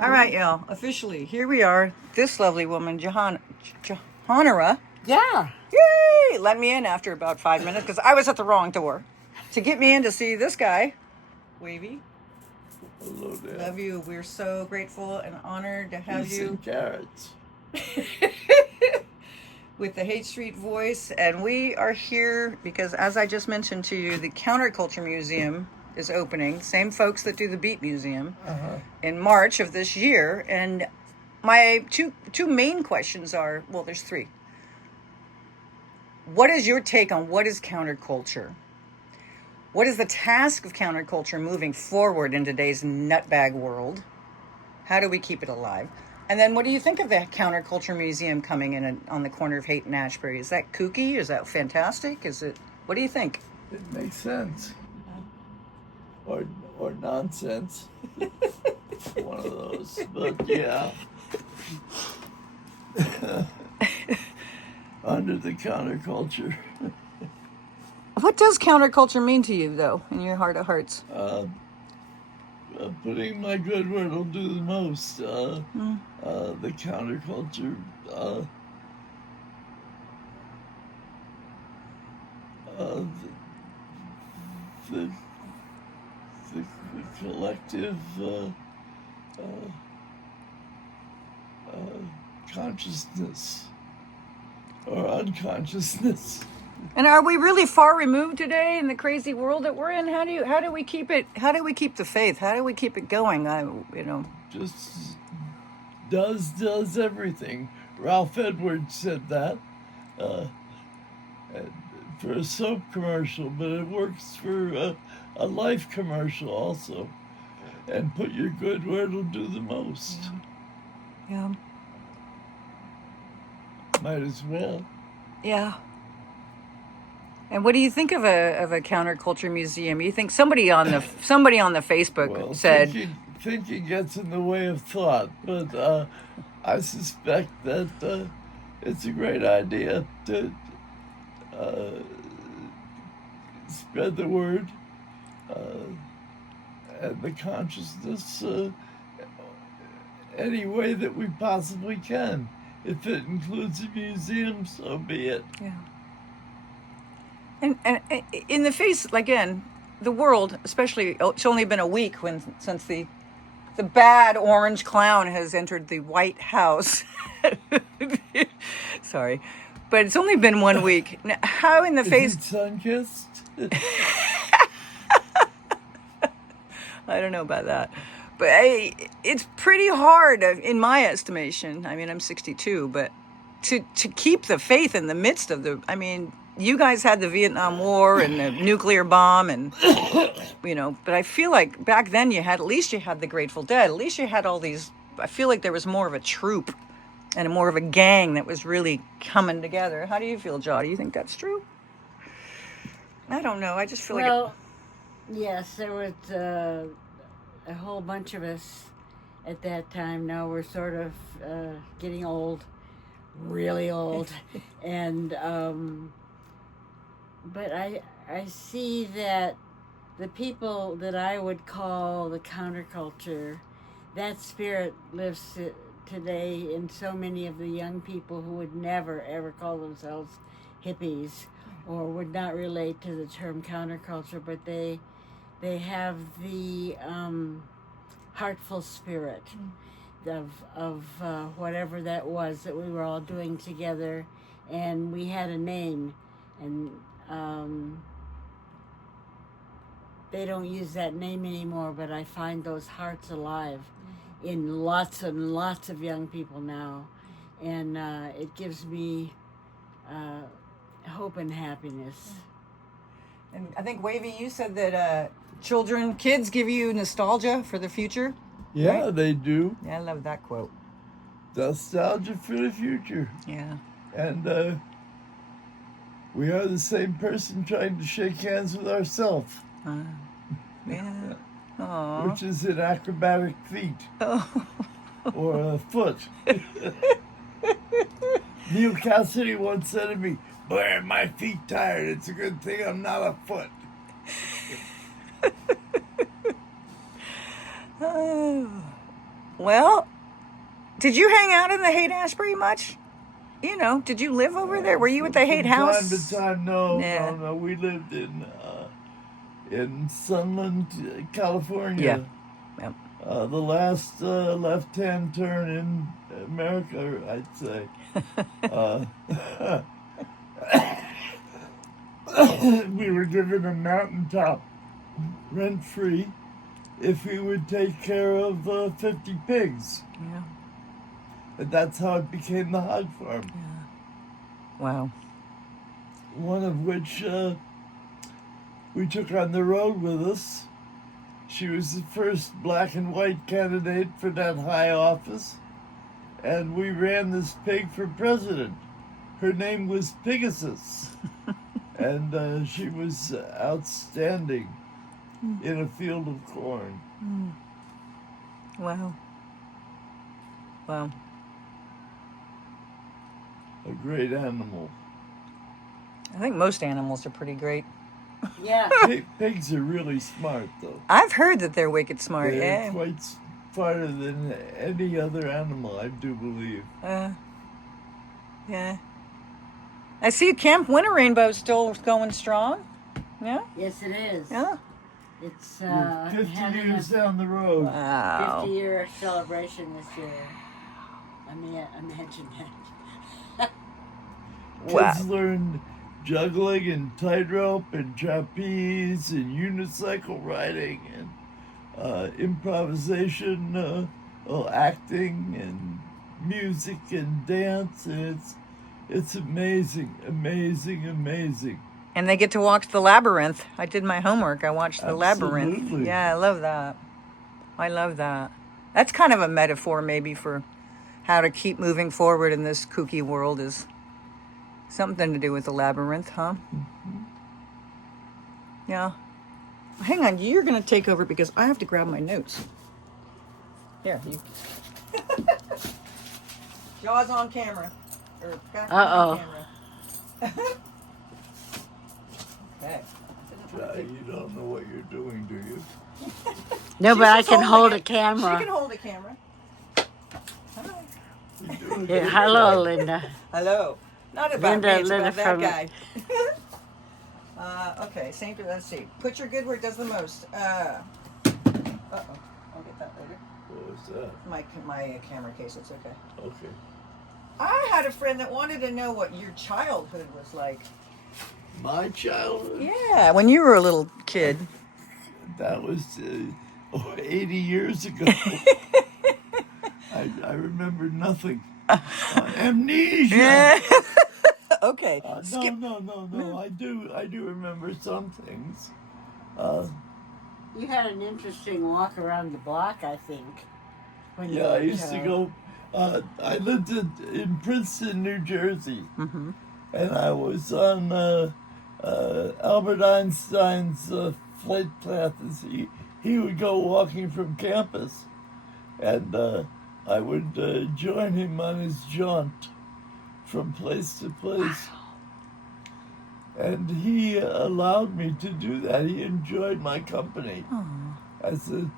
All right, y'all. Officially, here we are. This lovely woman, Jahanara. Yeah. Yay! Let me in after about 5 minutes because I was at the wrong door. To get me in to see this guy, Wavy. Hello there. Love you. We're so grateful and honored to have Peas you. and carrots. With the Haight Street voice, and we are here because, as I just mentioned to you, the Counterculture Museum is opening. Same folks that do the Beat Museum in March of this year. And my two main questions are, well, there's three. What is your take on what is counterculture? What is the task of counterculture moving forward in today's nutbag world? How do we keep it alive? And then what do you think of the Counterculture Museum coming in on the corner of Haight and Ashbury? Is that kooky? Is that fantastic? What do you think? It makes sense. Or nonsense. One of those. But yeah. Under the counterculture. What does counterculture mean to you, though, in your heart of hearts? Putting my good word will do the most. The counterculture. The collective consciousness or unconsciousness. And are we really far removed today in the crazy world that we're in? How do we keep it? How do we keep the faith? How do we keep it going? Just does everything. Ralph Edwards said that for a soap commercial, but it works for a life commercial also. And put your good where it'll do the most. Yeah. Might as well. Yeah. And what do you think of a counterculture museum? You think somebody on the Facebook said thinking gets in the way of thought, but I suspect that it's a great idea to spread the word and the consciousness any way that we possibly can. If it includes a museum, so be it. Yeah. And in the face, again, the world, especially, it's only been a week since the bad orange clown has entered the White House. Sorry, but it's only been 1 week. Now, how in the face? Is it sun-kissed? I don't know about that, but it's pretty hard, in my estimation. I mean, I'm 62, but to keep the faith in the midst of you guys had the Vietnam War and the nuclear bomb and, but I feel like back then at least you had the Grateful Dead. At least you had all these, I feel like there was more of a troop and more of a gang that was really coming together. How do you feel, Jah? Do you think that's true? I don't know. I just feel yes, there was a whole bunch of us at that time. Now we're sort of getting old, really old. And, but I see that the people that I would call the counterculture, that spirit lives today in so many of the young people who would never, ever call themselves hippies or would not relate to the term counterculture, but they have the heartful spirit of whatever that was that we were all doing together, and we had a name, and they don't use that name anymore, but I find those hearts alive in lots and lots of young people now, and it gives me hope and happiness. And I think, Wavy, you said that kids give you nostalgia for the future. Yeah, right? They do. Yeah, I love that quote. Nostalgia for the future. Yeah. And we are the same person trying to shake hands with ourselves. Yeah. Aww. Which is an acrobatic feat. Oh. Or a foot. Neil Cassidy once said to me, "Boy, my feet tired. It's a good thing I'm not a foot." Oh. Well, did you hang out in the Haight-Ashbury much? You know, did you live over there? Were you at the Haight house? From time to time, no, Yeah. no. We lived in Sunland, California. Yeah. Yep. The last left-hand turn in America, I'd say. We were given a mountaintop rent-free if we would take care of 50 pigs. Yeah. And that's how it became the hog farm. Yeah. Wow. One of which we took on the road with us. She was the first black and white candidate for that high office, and we ran this pig for president. Her name was Pegasus, and she was outstanding in a field of corn. Wow. Wow. A great animal. I think most animals are pretty great. Yeah. Pigs are really smart, though. I've heard that they're wicked smart. They're Yeah. quite smarter than any other animal, I do believe. Yeah. I see Camp Winter Rainbow still going strong. Yeah. Yes, it is. Yeah. It's We're 50 having years a down the road. Wow. 50-year celebration this year. I mentioned that. Wow. Kids learned juggling and tightrope and trapeze and unicycle riding and improvisation, acting and music and dance, and it's amazing, amazing, amazing. And they get to watch the labyrinth. I did my homework. I watched the labyrinth. Absolutely. Yeah, I love that. I love that. That's kind of a metaphor maybe for how to keep moving forward in this kooky world, is something to do with the labyrinth, huh? Yeah. Hang on, you're going to take over because I have to grab my notes. Here, you. Jaws on camera. Or back on camera. Okay. You don't know what you're doing, do you? No, but I can hold a She camera. can hold a camera. Hi. You're doing Yeah, good. hello, Linda. Hello. Not about Linda- me, it's Linda about that from- guy. Okay, let's see. Put your good where it does the most. Uh-oh. I'll get that later. What was that? My camera case, it's okay. Okay. I had a friend that wanted to know what your childhood was like. My childhood? Yeah, when you were a little kid. That was 80 years ago. I remember nothing. Amnesia. Okay. No. I do remember some things. You had an interesting walk around the block, I think. When you Yeah, were I a used to child. go. I lived in Princeton, New Jersey, Mm-hmm. and I was on Albert Einstein's flight path. As he would go walking from campus, and I would join him on his jaunt from place to place. And he allowed me to do that. He enjoyed my company as a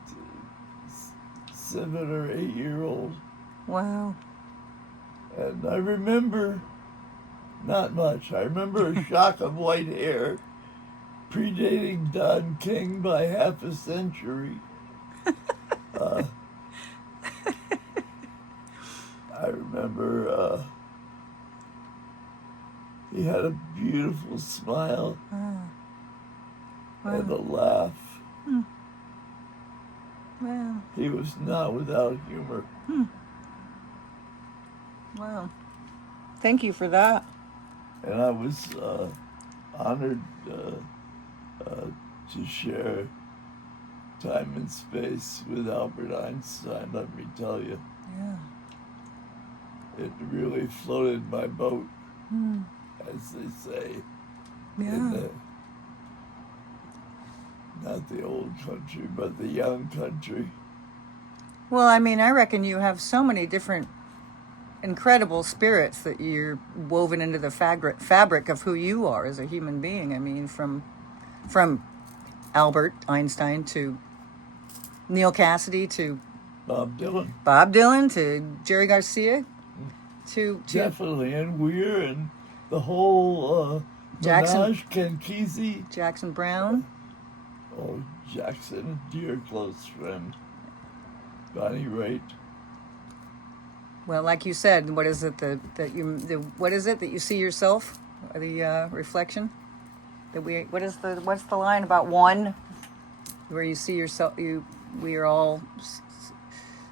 7 or 8 year old. Wow. And I remember not much. I remember a shock of white hair predating Don King by half a century. I remember he had a beautiful smile and a laugh. Wow. He was not without humor. Wow. Thank you for that. And I was honored to share time and space with Albert Einstein, let me tell you. Yeah. It really floated my boat, as they say, in Yeah. the, not the old country, but the young country. Well, I mean, I reckon you have so many different incredible spirits that you're woven into the fabric of who you are as a human being. I mean, from Albert Einstein to Neil Cassidy to Bob Dylan. Bob Dylan to Jerry Garcia to Definitely, and Weir and the whole Jackson. menage, Ken Kesey. Jackson Brown. Oh, Jackson, a dear close friend. Bonnie Raitt. Well, like you said, what is it what is it that you see yourself? The reflection that what's the line about one where you see yourself? We are all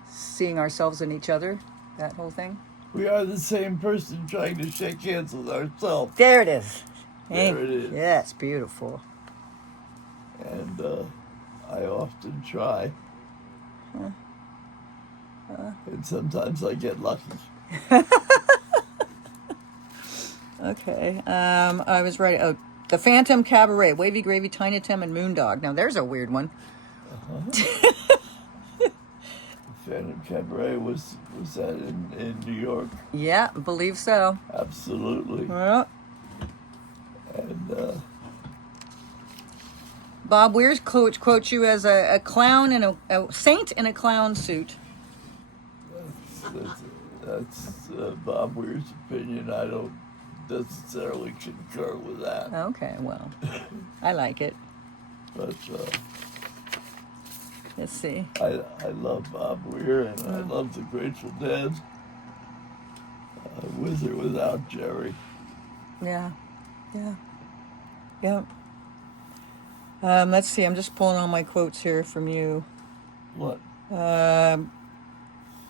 seeing ourselves in each other. That whole thing. We are the same person trying to shake hands with ourselves. There it is. There it is. Yeah, it's beautiful. And I often try. And sometimes I get lucky. Okay. I was right. Oh, the Phantom Cabaret, Wavy Gravy, Tiny Tim, and Moondog. Now there's a weird one. Phantom Cabaret was that in New York? Yeah, believe so. Absolutely. Well, And Bob Weir quotes you as a clown in a saint in a clown suit. that's Bob Weir's opinion. I don't necessarily concur with that. Okay, well, I like it. But Let's see. I love Bob Weir, and I love the Grateful Dead. With or without Jerry. Yeah. Let's see. I'm just pulling all my quotes here from you. What?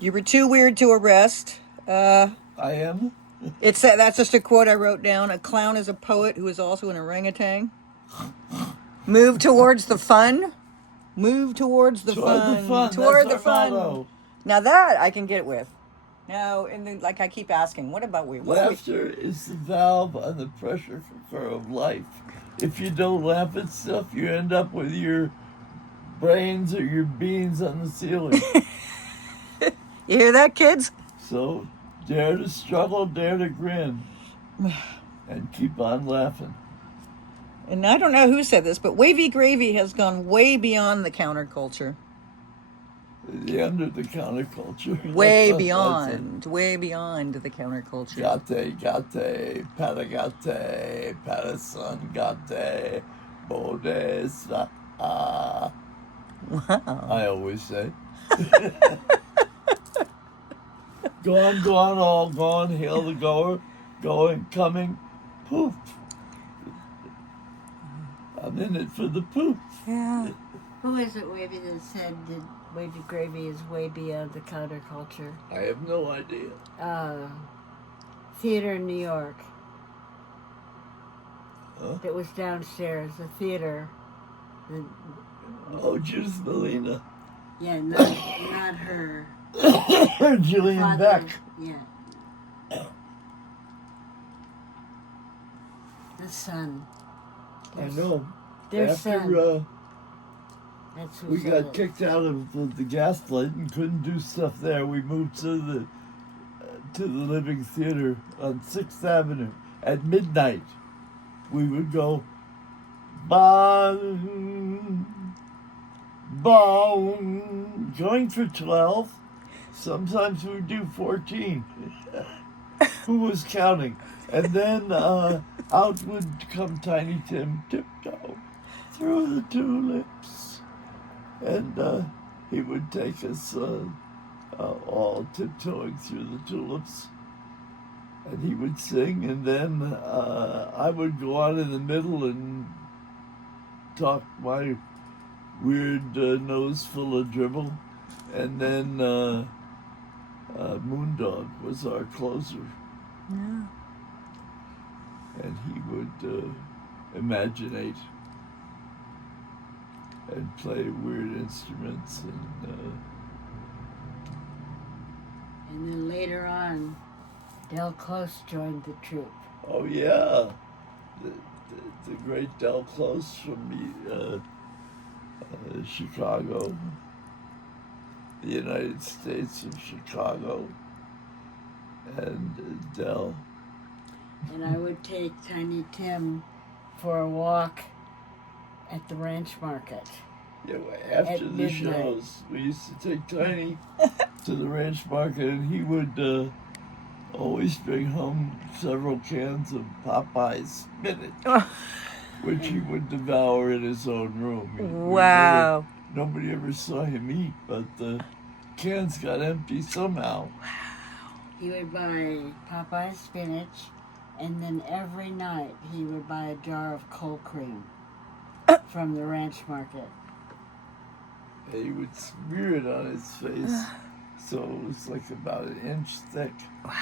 You were too weird to arrest. I am? That's just a quote I wrote down. A clown is a poet who is also an orangutan. Move towards the fun. Move towards the fun. Toward the fun. Motto. Now that I can get with. Now, like I keep asking, what about we? Laughter is the valve on the pressure cooker of life. If you don't laugh at stuff, you end up with your brains or your beans on the ceiling. You hear that, kids? So, dare to struggle, dare to grin, and keep on laughing. And I don't know who said this, but Wavy Gravy has gone way beyond the counterculture. The end of the counterculture. Way beyond the counterculture. Gate, patagate, patason gate, bodesa. Wow. I always say. Gone, all gone, hail the goer, going, coming, poof. I'm in it for the poof. Yeah. Who is it, Wavy, that said that Wavy Gravy is way beyond the counterculture? I have no idea. Theater in New York. Huh? That was downstairs, the theater. Oh, Judith Molina. Yeah, not her. Gillian Father, Beck. Yeah. The son. I know. Their After son. That's who we said got it. kicked out of the Gaslight and couldn't do stuff there, we moved to the Living Theater on 6th Avenue. At midnight, we would go, bong, bong, going for 12. Sometimes we would do 14. Who was counting? And then out would come Tiny Tim, tiptoe through the tulips. And he would take us all tiptoeing through the tulips. And he would sing, and then I would go on in the middle and talk my weird nose full of dribble. And then Moondog was our closer. Yeah. And he would imaginate and play weird instruments. And then later on, Del Close joined the troupe. Oh, yeah. The great Del Close from Chicago, the United States of Chicago, and Del. And I would take Tiny Tim for a walk at the ranch market. Yeah, after At the midnight. shows, we used to take Tiny to the ranch market, and he would always bring home several cans of Popeye's spinach, which he would devour in his own room. Wow. Nobody ever saw him eat, but the cans got empty somehow. He would buy Popeye spinach, and then every night he would buy a jar of cold cream from the ranch market. And he would smear it on his face, so it was like about an inch thick. Wow.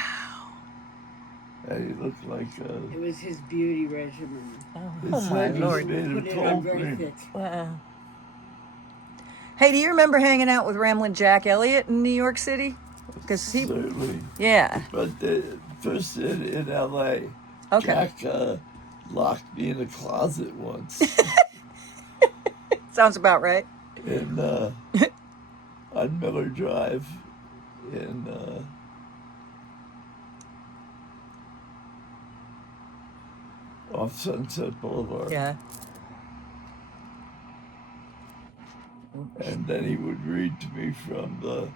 And he looked like It was his beauty regimen. Oh my head was Lord. made Put of it on cold very cream. thick. Wow. Hey, do you remember hanging out with Ramblin' Jack Elliott in New York City? Because he, Certainly. yeah. But first in L.A., Okay. Jack locked me in a closet once. Sounds about right. On Miller Drive in off Sunset Boulevard. Yeah. And then he would read to me from the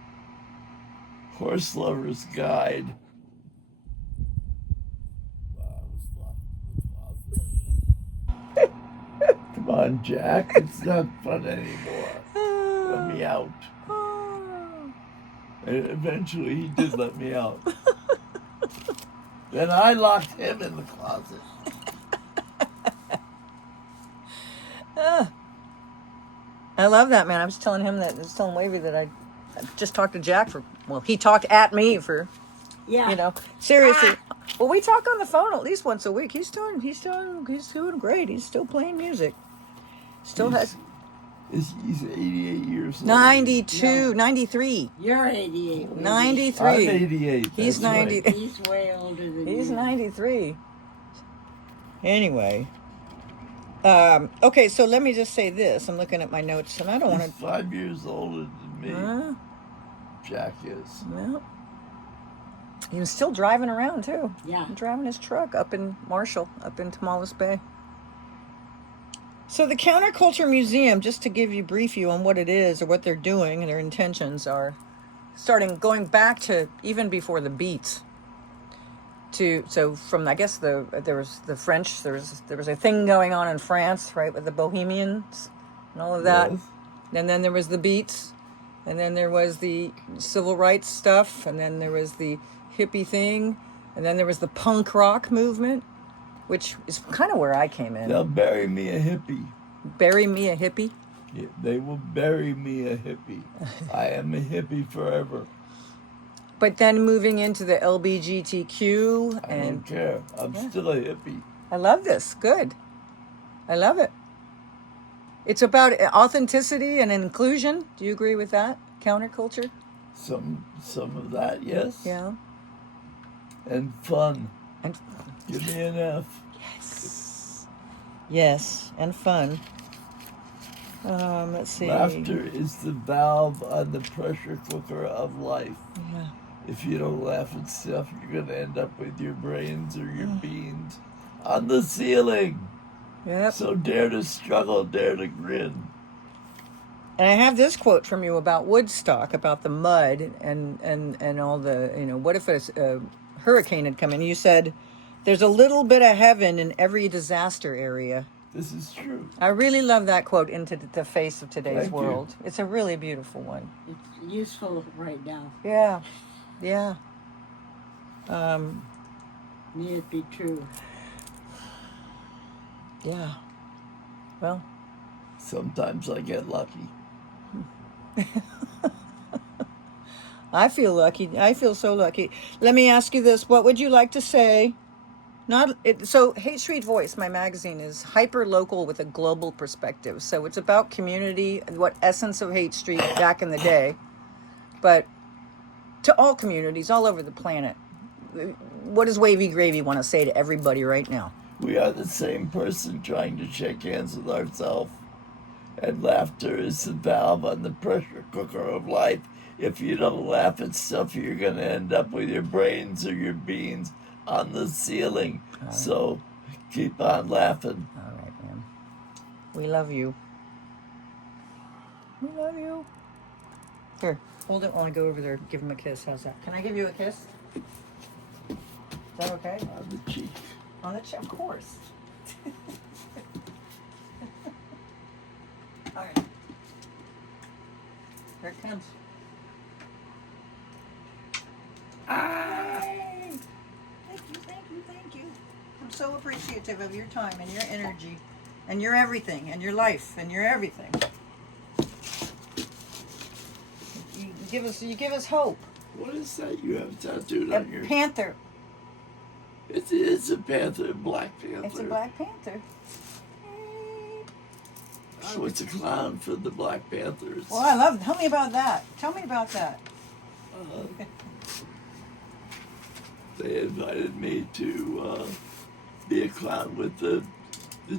Horse Lover's Guide. I was locked in the closet. Come on, Jack. It's not fun anymore. Let me out. And eventually he did let me out. Then I locked him in the closet. I love that, man. I was telling Wavy that I just talked to Jack he talked at me for, Yeah. seriously. Well, we talk on the phone at least once a week. He's doing great. He's still playing music. He's 88 years old. 92, No. 93. You're 88. Wavy. 93. I'm 88. He's that's 90. right. He's way older than you. He's 93. Anyway. Okay, so let me just say this. I'm looking at my notes, and I don't want He's to... 5 years older than me. Jack is. Well, he was still driving around, too. Yeah. Driving his truck up in Marshall, up in Tomales Bay. So the Counterculture Museum, just to brief you on what it is or what they're doing and their intentions are, going back to even before the Beats. From I guess there was the French, there was a thing going on in France, right, with the Bohemians and all of that. Yes. And then there was the Beats, and then there was the civil rights stuff, and then there was the hippie thing, and then there was the punk rock movement, which is kind of where I came in. They'll bury me a hippie. Bury me a hippie? Yeah, they will bury me a hippie. I am a hippie forever. But then moving into the LBGTQ I don't care. I'm still a hippie. I love this. Good. I love it. It's about authenticity and inclusion. Do you agree with that? Counterculture? Some of that, yes. Yeah. And fun. And Give me an F. yes, and fun. Let's see. Laughter is the valve on the pressure cooker of life. Yeah. If you don't laugh at stuff, you're going to end up with your brains or your beans on the ceiling. Yep. So dare to struggle, dare to grin. And I have this quote from you about Woodstock, about the mud and all the, what if a hurricane had come in? You said, there's a little bit of heaven in every disaster area. This is true. I really love that quote into the face of today's Thank you. world. It's a really beautiful one. It's useful right now. Yeah. May it be true. Yeah. Well, Sometimes I get lucky. I feel lucky. I feel so lucky. Let me ask you this. What would you like to say? So Haight Street Voice, my magazine, is hyper local with a global perspective. So it's about community, what essence of Haight Street back in the day, but to all communities all over the planet. What does Wavy Gravy want to say to everybody right now? We are the same person trying to shake hands with ourselves. And laughter is the valve on the pressure cooker of life. If you don't laugh at stuff, you're going to end up with your brains or your beans on the ceiling. So keep on laughing. All right, man. We love you. We love you. Here, hold it while I go over there. Give him a kiss. How's that? Can I give you a kiss? Is that okay? On the cheek. On the cheek, of course. All right. Here it comes. Yay! Thank you. I'm so appreciative of your time and your energy and your everything and your life and your everything. You give us hope. What is that you have tattooed on your... Panther. It's a panther, a black panther. It's a black panther. I was a clown for the Black Panthers. Well, I love it. Tell me about that. They invited me to be a clown with the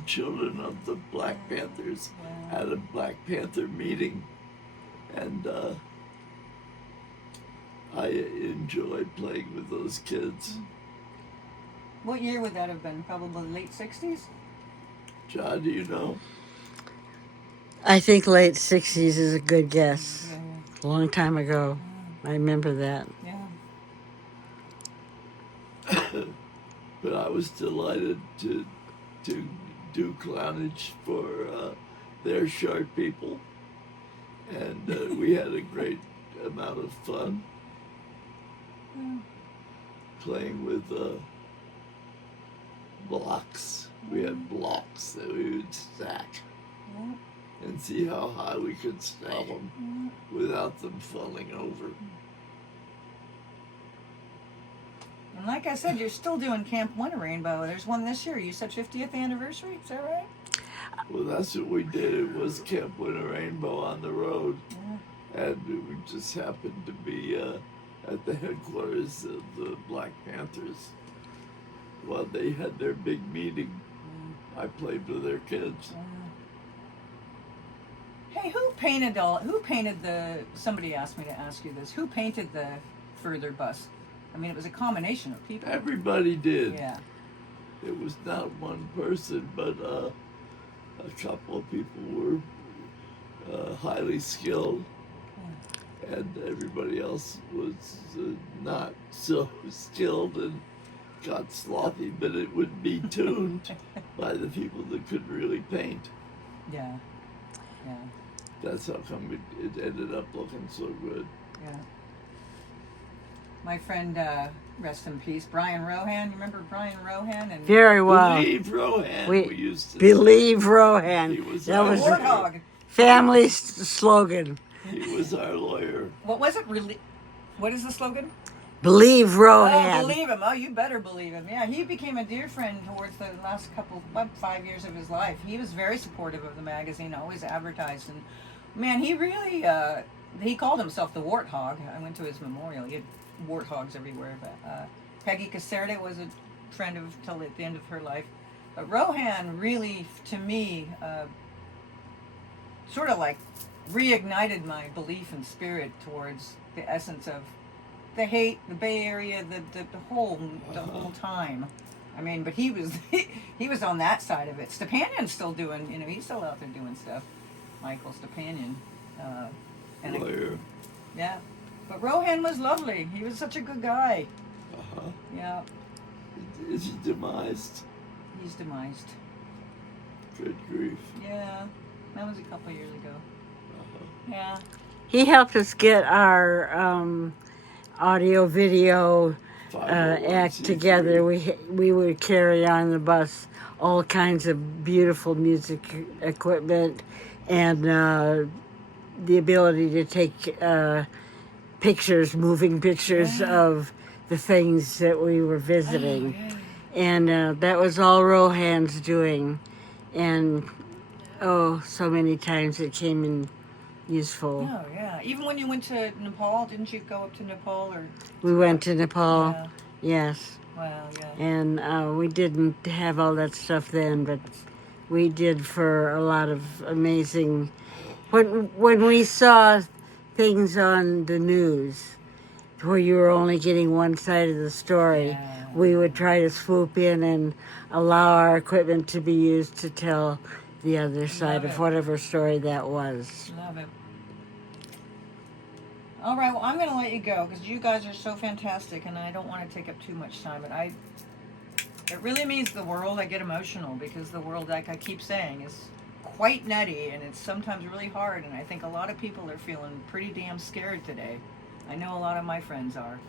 children of the Black Panthers at a Black Panther meeting. And I enjoyed playing with those kids. What year would that have been? Probably late 60s? Jah, do you know? I think late 60s is a good guess. Yeah. A long time ago. I remember that. Yeah. But I was delighted to do clownage for their short people. And we had a great amount of fun playing with blocks. We had blocks that we would stack and see how high we could stack them without them falling over. And like I said, you're still doing Camp Winter Rainbow. There's one this year. You said 50th anniversary? Is that right? Well, that's what we did. It was Camp Winter Rainbow on the road. And we just happened to be at the headquarters of the Black Panthers while they had their big meeting. I played with their kids. Hey, who painted somebody asked me to ask you this, who painted the further bus? I mean, it was a combination of people. Everybody did. Yeah. It was not one person, but a couple of people were highly skilled, and everybody else was not so skilled and got slothy, but it would be tuned by the people that could really paint. Yeah. That's how come it ended up looking so good. Yeah. My friend, rest in peace, Brian Rohan. You remember Brian Rohan? And Very well. Believe Rohan. We used to Believe Rohan. He was That our was Warthog. family slogan. He was our lawyer. What was it? What is the slogan? Believe Oh, Rohan. believe him. Oh, you better believe him. Yeah, he became a dear friend towards the last 5 years of his life. He was very supportive of the magazine, always advertised. And man, he really, he called himself the Warthog. I went to his memorial. He had warthogs everywhere. But Peggy Caserde was a friend of till at the end of her life. But Rohan really, to me, sort of like reignited my belief and spirit towards the essence of the Haight, the Bay Area, the whole time. I mean, but he was he was on that side of it. Stepanion's still doing, he's still out there doing stuff. Michael Stepanion, and Lawyer. yeah. But Rohan was lovely. He was such a good guy. Yeah. Is he demised? He's demised. Good grief. Yeah. That was a couple years ago. Yeah. He helped us get our audio video act together. We would carry on the bus all kinds of beautiful music equipment and the ability to take pictures, moving pictures of the things that we were visiting. Oh, yeah. And that was all Rohan's doing. And so many times it came in useful. Oh, yeah. Even when you went to Nepal, didn't you go up to Nepal? Or We went to Nepal, Yeah. yes. Wow, yeah. And we didn't have all that stuff then, but we did for a lot of amazing... When we saw things on the news where you were only getting one side of the story, we would try to swoop in and allow our equipment to be used to tell the other side of whatever story that was. Love it. All right, well, I'm going to let you go because you guys are so fantastic, and I don't want to take up too much time. And it really means the world. I get emotional because the world, like I keep saying, is quite nutty, and it's sometimes really hard. And I think a lot of people are feeling pretty damn scared today. I know a lot of my friends are,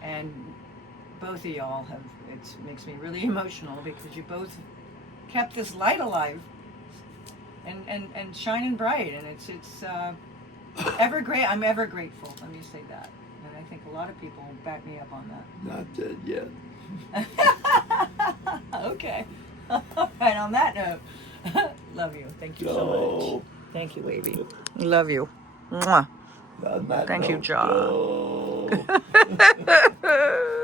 and both of y'all have. It makes me really emotional because you both kept this light alive and shining bright, and it's ever great. I'm ever grateful. Let me say that, and I think a lot of people back me up on that. Not dead yet. Okay. All right. On that note, love you. Thank you so much. Thank you, Wavy. Love you. Mwah. On that Thank you, note, Jah. go.